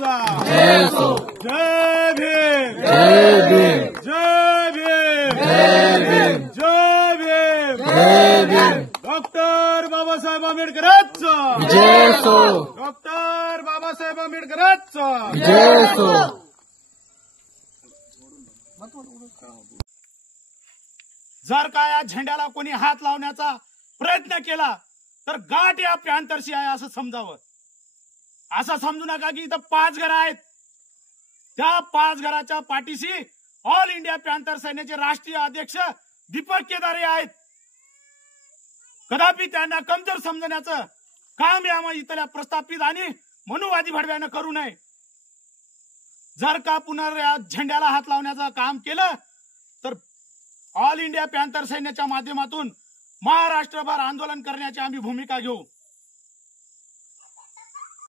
गणराज्याचा जय असो. जय भीम जय भीम. जय भीम जय भीम. जय भीम जय भीम. डॉक्टर बाबासाहेब आंबेडकरांचा जय असो. डॉक्टर बाबासाहेब आंबेडकरांचा जय असो. जर का या झेंड्याला कोणी हात लावण्याचा प्रयत्न केला तर गाठ या पॅन्थरशी आहे असं समजावं. असं समजू नका की इथं 5 घरं आहेत, त्या 5 घराच्या पाठीशी ऑल इंडिया पॅन्थर सैन्याचे राष्ट्रीय अध्यक्ष दीपक केदारे आहेत. कदापि त्यांना कमजोर समजण्याचं काम या इथल्या प्रस्थापित आणि मनुवादी भडव्यानं करू नये. जर का पुन्हा या झेंड्याला हात लावण्याचं काम केलं तर ऑल इंडिया पॅन्थर सैन्याच्या माध्यमातून महाराष्ट्रभर आंदोलन करण्याची आम्ही भूमिका घेऊ.